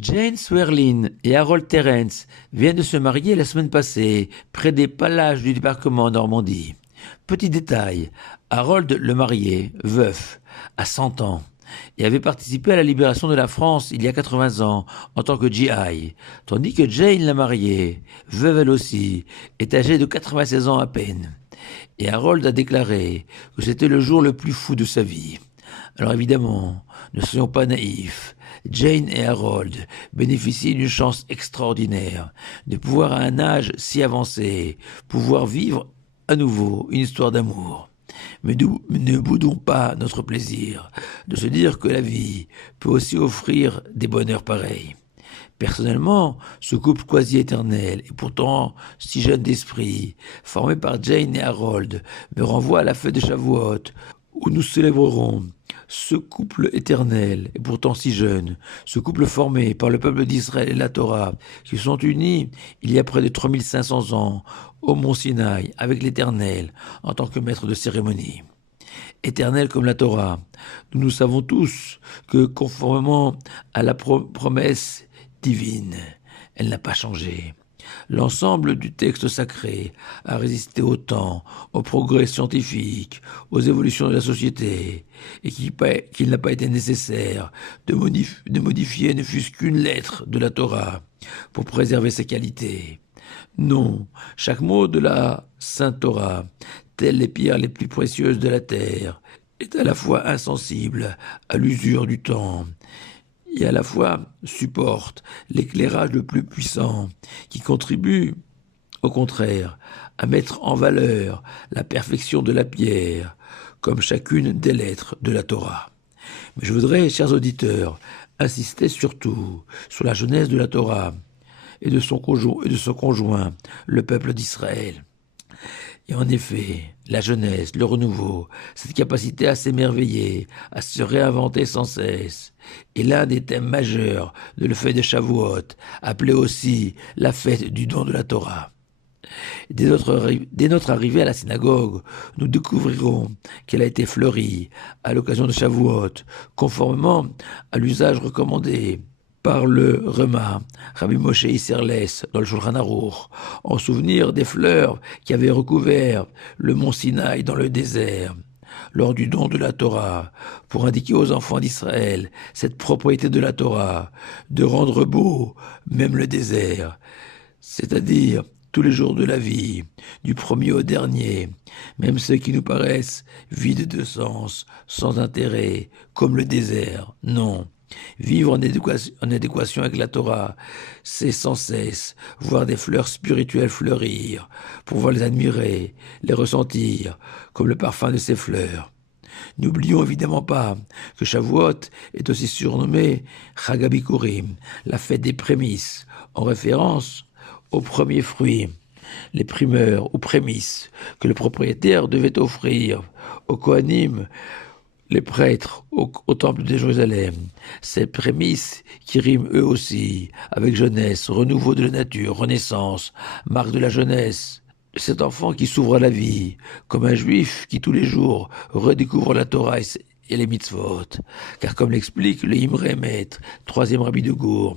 Jane Swerlin et Harold Terrence viennent de se marier la semaine passée, près des Palages du débarquement en Normandie. Petit détail, Harold le marié, veuf, a 100 ans, et avait participé à la libération de la France il y a 80 ans en tant que GI, tandis que Jane la mariée, veuve elle aussi, est âgée de 96 ans à peine. Et Harold a déclaré que c'était le jour le plus fou de sa vie. Alors évidemment, ne soyons pas naïfs. Jane et Harold bénéficient d'une chance extraordinaire de pouvoir à un âge si avancé, pouvoir vivre à nouveau une histoire d'amour. Mais ne boudons pas notre plaisir de se dire que la vie peut aussi offrir des bonheurs pareils. Personnellement, ce couple quasi éternel et pourtant si jeune d'esprit, formé par Jane et Harold, me renvoie à la fête de Shavuot, où nous célébrerons ce couple éternel et pourtant si jeune, ce couple formé par le peuple d'Israël et la Torah, qui se sont unis il y a près de 3500 ans au mont Sinaï avec l'Éternel en tant que maître de cérémonie. Éternel comme la Torah, nous savons tous que conformément à la promesse divine, elle n'a pas changé. L'ensemble du texte sacré a résisté au temps, au progrès scientifique, aux évolutions de la société, et qu'il n'a pas été nécessaire de modifier ne fût-ce qu'une lettre de la Torah pour préserver ses qualités. Non, chaque mot de la Sainte Torah, telles les pierres les plus précieuses de la terre, est à la fois insensible à l'usure du temps et à la fois supporte l'éclairage le plus puissant qui contribue, au contraire, à mettre en valeur la perfection de la pierre, comme chacune des lettres de la Torah. Mais je voudrais, chers auditeurs, insister surtout sur la jeunesse de la Torah et de son conjoint, le peuple d'Israël. Et en effet, la jeunesse, le renouveau, cette capacité à s'émerveiller, à se réinventer sans cesse, est l'un des thèmes majeurs de la fête de Shavuot, appelée aussi la fête du don de la Torah. Dès notre arrivée à la synagogue, nous découvrirons qu'elle a été fleurie à l'occasion de Shavuot, conformément à l'usage recommandé par le Rema, Rabbi Moshe Isserles, dans le Shulchan Aruch, en souvenir des fleurs qui avaient recouvert le mont Sinaï dans le désert, lors du don de la Torah, pour indiquer aux enfants d'Israël cette propriété de la Torah, de rendre beau même le désert, c'est-à-dire tous les jours de la vie, du premier au dernier, même ceux qui nous paraissent vides de sens, sans intérêt, comme le désert, non. Vivre en adéquation avec la Torah, c'est sans cesse voir des fleurs spirituelles fleurir, pouvoir les admirer, les ressentir, comme le parfum de ces fleurs. N'oublions évidemment pas que Shavuot est aussi surnommé Chag HaBikurim, la fête des prémices, en référence aux premiers fruits, les primeurs ou prémices que le propriétaire devait offrir aux Kohanim, les prêtres au temple de Jérusalem, ces prémices qui riment eux aussi avec jeunesse, renouveau de la nature, renaissance, marque de la jeunesse, de cet enfant qui s'ouvre à la vie, comme un juif qui tous les jours redécouvre la Torah et les mitzvot. Car comme l'explique le Imre Emet, troisième rabbi de Gour,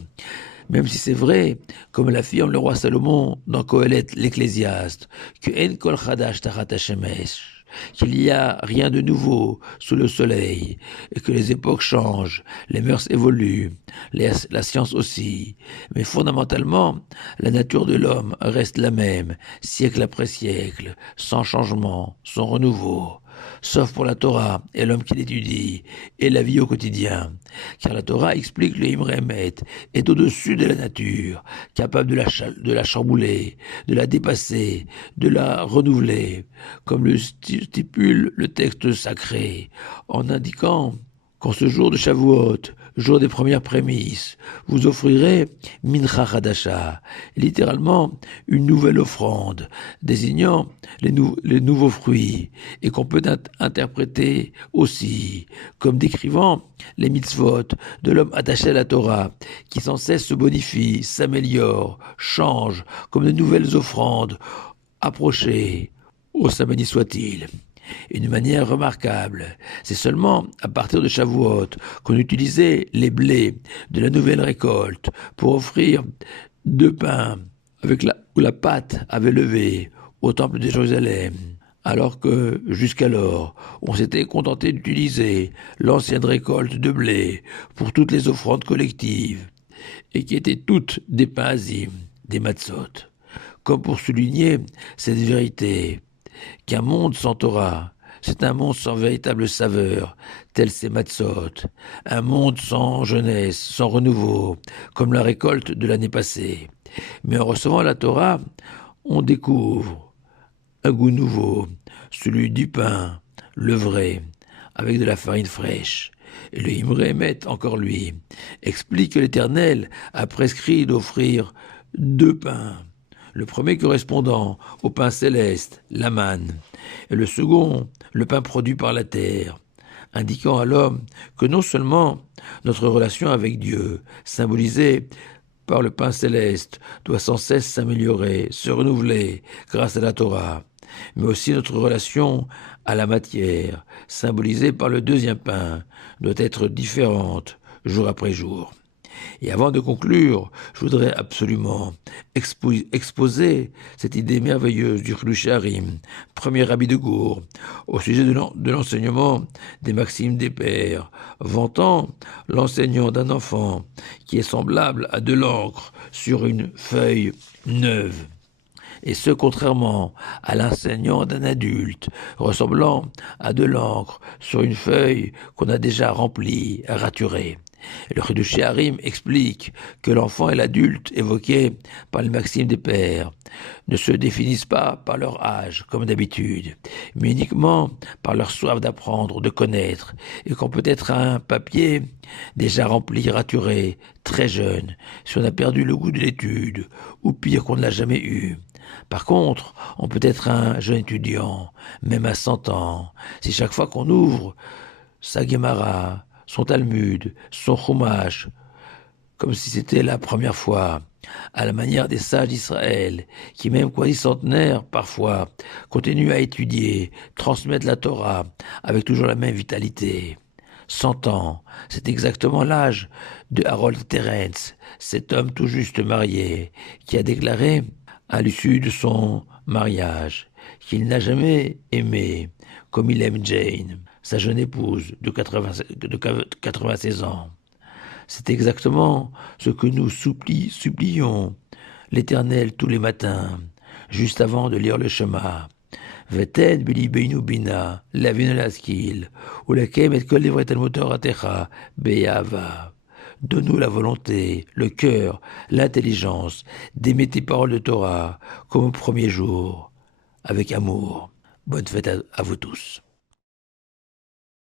même si c'est vrai, comme l'affirme le roi Salomon dans Kohelet l'Ecclésiaste, que En kol chadash tachat hashemesh, qu'il n'y a rien de nouveau sous le soleil, et que les époques changent, les mœurs évoluent, la science aussi, mais fondamentalement, la nature de l'homme reste la même, siècle après siècle, sans changement, sans renouveau, sauf pour la Torah et l'homme qui l'étudie, et la vie au quotidien. Car la Torah, explique le Imre Emet, est au-dessus de la nature, capable de la chambouler, de la dépasser, de la renouveler, comme le stipule le texte sacré, en indiquant qu'en ce jour de Shavuot, jour des premières prémices, vous offrirez Mincha Hadasha, littéralement une nouvelle offrande, désignant les nouveaux fruits, et qu'on peut interpréter aussi comme décrivant les mitzvot de l'homme attaché à la Torah, qui sans cesse se bonifie, s'améliore, change, comme de nouvelles offrandes approchées, ô sa béni soit-il. Et d'une manière remarquable. C'est seulement à partir de Shavuot qu'on utilisait les blés de la nouvelle récolte pour offrir deux pains où la pâte avait levé au temple de Jérusalem, alors que jusqu'alors on s'était contenté d'utiliser l'ancienne récolte de blé pour toutes les offrandes collectives, et qui étaient toutes des pains azim, des matzot, comme pour souligner cette vérité qu'un monde sans Torah, c'est un monde sans véritable saveur, tel ces matzot, un monde sans jeunesse, sans renouveau, comme la récolte de l'année passée. Mais en recevant la Torah, on découvre un goût nouveau, celui du pain, le vrai, avec de la farine fraîche. Et le Imre Emet, encore lui, explique que l'Éternel a prescrit d'offrir deux pains. Le premier correspondant au pain céleste, la manne, et le second, le pain produit par la terre, indiquant à l'homme que non seulement notre relation avec Dieu, symbolisée par le pain céleste, doit sans cesse s'améliorer, se renouveler grâce à la Torah, mais aussi notre relation à la matière, symbolisée par le deuxième pain, doit être différente jour après jour. Et avant de conclure, je voudrais absolument exposer cette idée merveilleuse du Chidushei Harim, premier rabbi de Gour, au sujet de l'enseignement des maximes des pères, vantant l'enseignant d'un enfant qui est semblable à de l'encre sur une feuille neuve. Et ce, contrairement à l'enseignant d'un adulte, ressemblant à de l'encre sur une feuille qu'on a déjà remplie, raturée. Et le Chidushei Harim explique que l'enfant et l'adulte évoqués par les maximes des pères ne se définissent pas par leur âge, comme d'habitude, mais uniquement par leur soif d'apprendre, de connaître, et qu'on peut être un papier déjà rempli, raturé, très jeune, si on a perdu le goût de l'étude, ou pire qu'on ne l'a jamais eu. Par contre, on peut être un jeune étudiant, même à 100 ans, si chaque fois qu'on ouvre sa Gemara, son Talmud, son Chumash, comme si c'était la première fois, à la manière des sages d'Israël, qui même quasi centenaires parfois, continuent à étudier, transmettre la Torah, avec toujours la même vitalité. 100 ans, c'est exactement l'âge de Harold Terence, cet homme tout juste marié, qui a déclaré, à l'issue de son mariage, qu'il n'a jamais aimé comme il aime Jane, sa jeune épouse de 96 ans. C'est exactement ce que nous supplions l'Éternel tous les matins, juste avant de lire le Shema. Veten bilibeinu bina, lavinu laskil, ou laquem et kol devrait el moteur atecha, beyava. Donne-nous la volonté, le cœur, l'intelligence d'aimer tes paroles de Torah comme au premier jour, avec amour. Bonne fête à vous tous.